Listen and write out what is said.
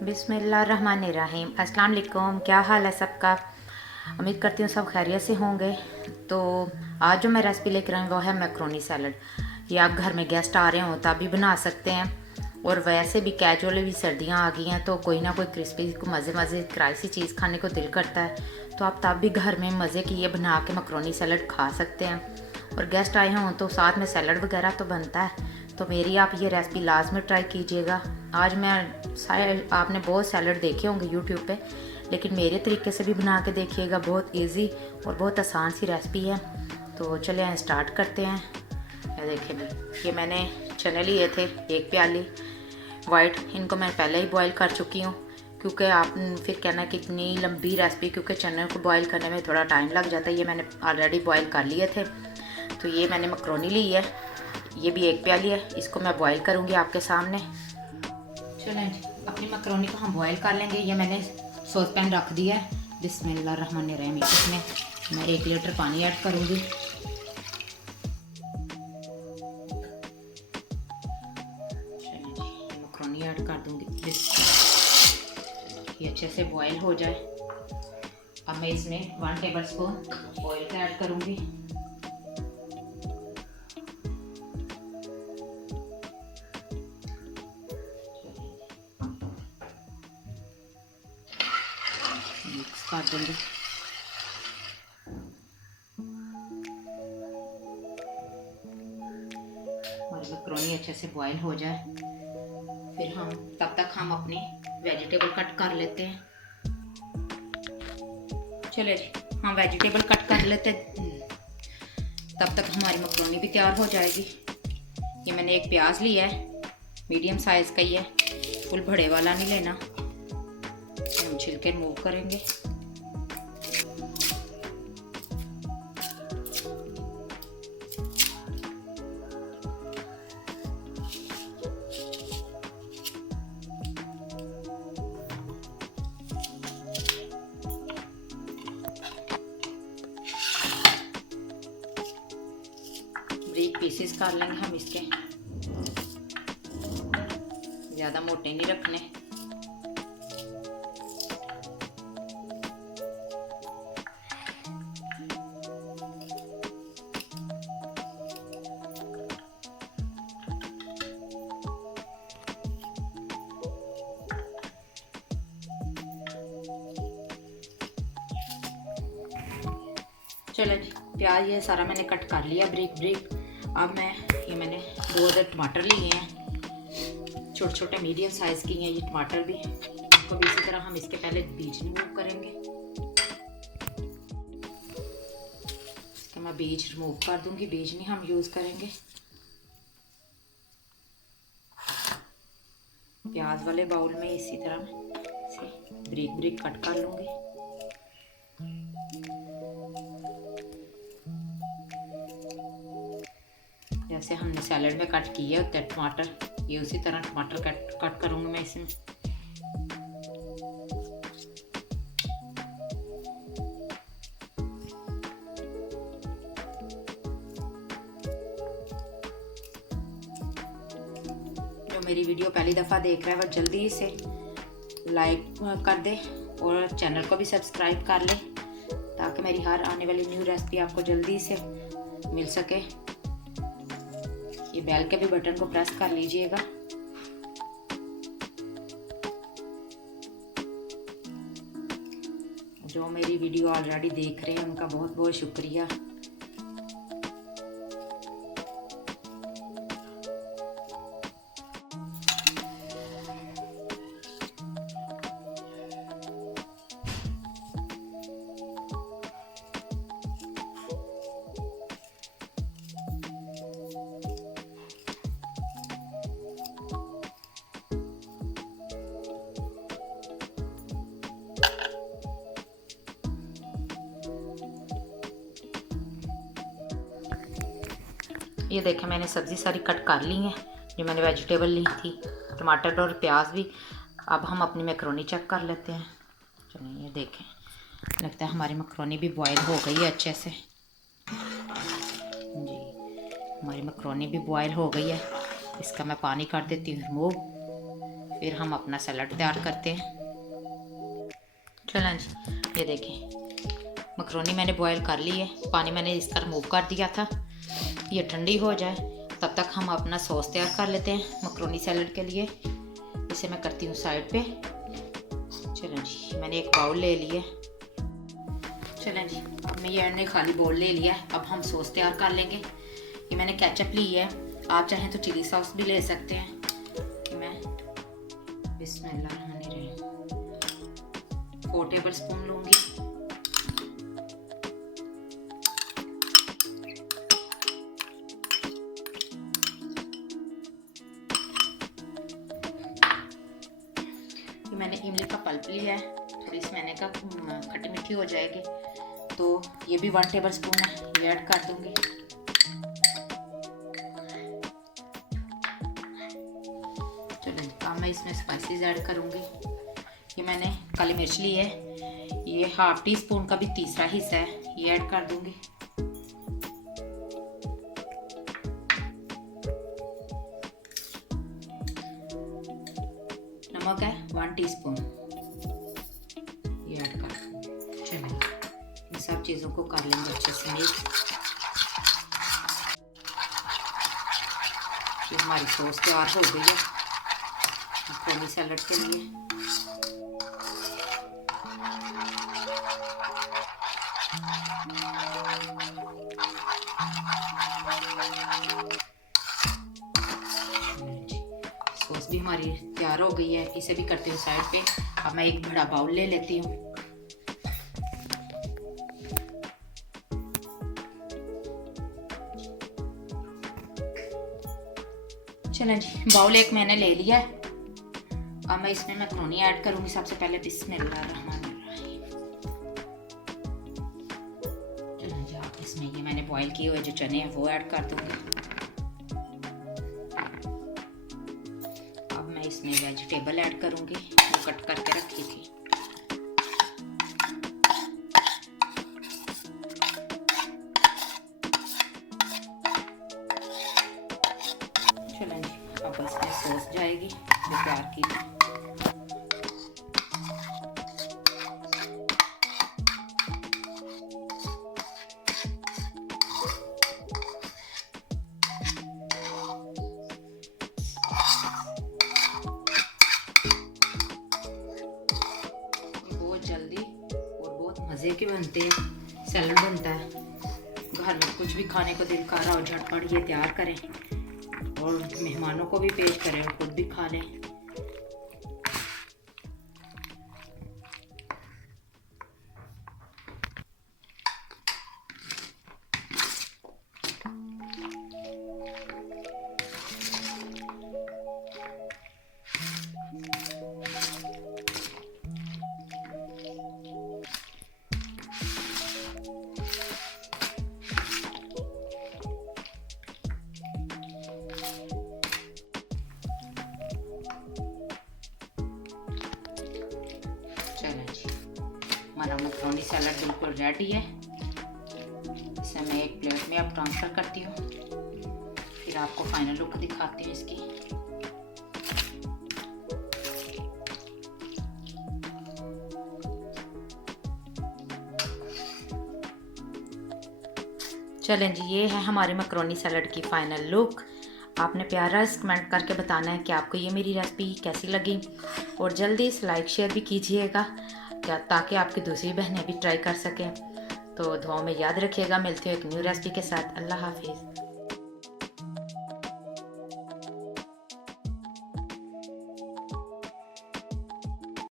बिस्मिल्लाहिर्रहमानिर्रहीम। अस्सलाम वालेकुम। क्या हाल है सबका? उम्मीद करती हूँ सब खैरियत से होंगे। तो आज जो मैं रेसिपी लेकर आई हूँ वो है मैक्रोनी सैलड। ये आप घर में गेस्ट आ रहे हों तब भी बना सकते हैं, और वैसे भी कैजुअली भी सर्दियाँ आ गई हैं तो कोई ना कोई क्रिस्पी को मज़े मज़े क्राइसी चीज़ खाने को दिल करता है, तो आप तब भी घर में मज़े की ये बना के मैक्रोनी सैलड खा सकते हैं। और गेस्ट आए हों तो साथ में सैलड वगैरह तो बनता है, तो मेरी आप ये रेसिपी लाजमी ट्राई कीजिएगा। आज मैं आपने बहुत सैलड देखे होंगे यूट्यूब पे, लेकिन मेरे तरीके से भी बना के देखिएगा। बहुत इजी और बहुत आसान सी रेसिपी है। तो चलिए स्टार्ट करते हैं। ये देखिए भाई, ये मैंने चने लिए थे 1 प्याली वाइट। इनको मैं पहले ही बॉईल कर चुकी हूँ, क्योंकि आप फिर कहना कि इतनी लंबी रेसिपी, क्योंकि चने को बॉईल करने में थोड़ा टाइम लग जाता है। ये मैंने ऑलरेडी बॉईल कर लिए थे। तो ये मैंने मैक्रोनी ली है, ये भी 1 प्याली है। इसको मैं बॉईल करूँगी आपके सामने। चलें जी, अपनी मैक्रोनी को हम बॉईल कर लेंगे। ये मैंने सॉस पैन रख दिया है। बिस्मिल्लाहिर्रहमानिर्रहीम। इसमें मैं 1 लीटर पानी ऐड करूँगी। चलें जी, मैक्रोनी ऐड कर दूँगी। ये अच्छे से बॉईल हो जाए। अब मैं इसमें 1 टेबल स्पून ऑयल ऐड करूँगी। मिक्स कर दूँगी। हमारी मैक्रोनी अच्छे से बॉईल हो जाए, फिर तब तक हम अपने वेजिटेबल कट कर लेते हैं। चले जी, हम वेजिटेबल कट कर लेते हैं, तब तक हमारी मैक्रोनी भी तैयार हो जाएगी। ये मैंने 1 प्याज लिया है, मीडियम साइज़ का ही है, फुल बड़े वाला नहीं लेना। हम छिलके रिमूव करेंगे। ब्रीक पीसेस कर लेंगे हम इसके, ज़्यादा मोटे नहीं रखने। चलो जी, प्याज ये सारा मैंने कट कर लिया ब्रीक ब्रीक। अब मैंने 2 अदर टमाटर लिए हैं, छोटे छोटे मीडियम साइज़ की हैं ये टमाटर भी। इसको भी इसी तरह हम इसके पहले बीज रिमूव करेंगे। इसके मैं बीज रिमूव कर दूंगी, बीज नहीं हम यूज़ करेंगे। प्याज वाले बाउल में इसी तरह से ब्रीक ब्रीक कट कर लूँगी। जैसे हमने सैलड में कट किए होते हैं टमाटर, ये उसी तरह टमाटर कट करूँगी मैं इसमें। जो मेरी वीडियो पहली दफ़ा देख रहा है वह जल्दी से लाइक कर दे और चैनल को भी सब्सक्राइब कर ले, ताकि मेरी हर आने वाली न्यू रेसिपी आपको जल्दी से मिल सके। ये बेल के भी बटन को प्रेस कर लीजिएगा। जो मेरी वीडियो ऑलरेडी देख रहे हैं उनका बहुत बहुत शुक्रिया। ये देखें, मैंने सब्ज़ी सारी कट कर ली है, जो मैंने वेजिटेबल ली थी, टमाटर और प्याज भी। अब हम अपनी मैक्रोनी चेक कर लेते हैं। चलिए, ये देखें, लगता है हमारी मैक्रोनी भी बॉईल हो गई है अच्छे से। जी, हमारी मैक्रोनी भी बॉईल हो गई है। इसका मैं पानी कर देती हूँ रिमूव। फिर हम अपना सलाद तैयार करते हैं। चलें जी, ये देखें मकरोनी मैंने बॉईल कर ली है, पानी मैंने इसका रिमूव कर दिया था। ये ठंडी हो जाए तब तक हम अपना सॉस तैयार कर लेते हैं मकरोनी सैलड के लिए। इसे मैं करती हूँ साइड पे। चलें जी, मैंने एक बाउल ले लिया। चलें जी, अब मैं ये खाली बाउल ले लिया है। अब हम सॉस तैयार कर लेंगे। ये मैंने केचप ली है, आप चाहें तो चिली सॉस भी ले सकते हैं। मैं बिस्मिल्लाहिर्रहमानिर्रहीम 4 टेबल स्पून लूँगी। मैंने इमली का पल्प लिया है, थोड़ी सी मैंने कहा खट्टी मीठी हो जाएगी, तो ये भी 1 टेबल स्पून है, ये ऐड कर दूंगी। चलो अब मैं इसमें स्पाइसेस ऐड करूंगी। ये मैंने काली मिर्च ली है, ये 1/2 टीस्पून का भी तीसरा हिस्सा है, ये ऐड कर दूंगी। नमक है 1 टीस्पून, ये ऐड कर दूंगी। चलिए इन सब चीज़ों को कर लेंगे अच्छे से मिक्स। ये हमारी सॉस तैयार हो गई है मकरोनी सैलड के लिए। सॉस भी हमारी तैयार हो गई है, इसे भी करती हूँ साइड पे। अब मैं एक बड़ा बाउल ले लेती हूँ। चलें जी, बाउल एक मैंने ले लिया है। अब मैं इसमें मैक्रोनी ऐड करूँगी। सबसे पहले बिस्मिल्लाहिर्रहमानिर्रहीम। चलें जी, आप इसमें ये मैंने बॉईल किए हुए जो चने हैं वो ऐड कर दूँगी। अब मैं इसमें वेजिटेबल ऐड करूँगी, वो कट करके रखी थी। चलें जी, अब इसमें सॉस जाएगी जो तैयार की थी। बहुत जल्दी और बहुत मज़े के बनते हैं, सैलड बनता है। घर में कुछ भी खाने को दिल कर रहा हो, झटपट ये तैयार करें और मेहमानों को भी पेश करें और खुद भी खा लें। हमारा मकरोनी सैलड बिल्कुल रेडी है। इसे मैं एक प्लेट में अब ट्रांसफ़र करती हूँ, फिर आपको फाइनल लुक दिखाती हूँ इसकी। चलें जी, ये है हमारी मकरोनी सैलड की फ़ाइनल लुक। आपने प्यारा कमेंट करके बताना है कि आपको ये मेरी रेसिपी कैसी लगी, और जल्दी से लाइक शेयर भी कीजिएगा ताकि आपकी दूसरी बहनें भी ट्राई कर सकें। तो दुआओं में याद रखिएगा। मिलते हैं एक न्यू रेसिपी के साथ। अल्लाह हाफिज़।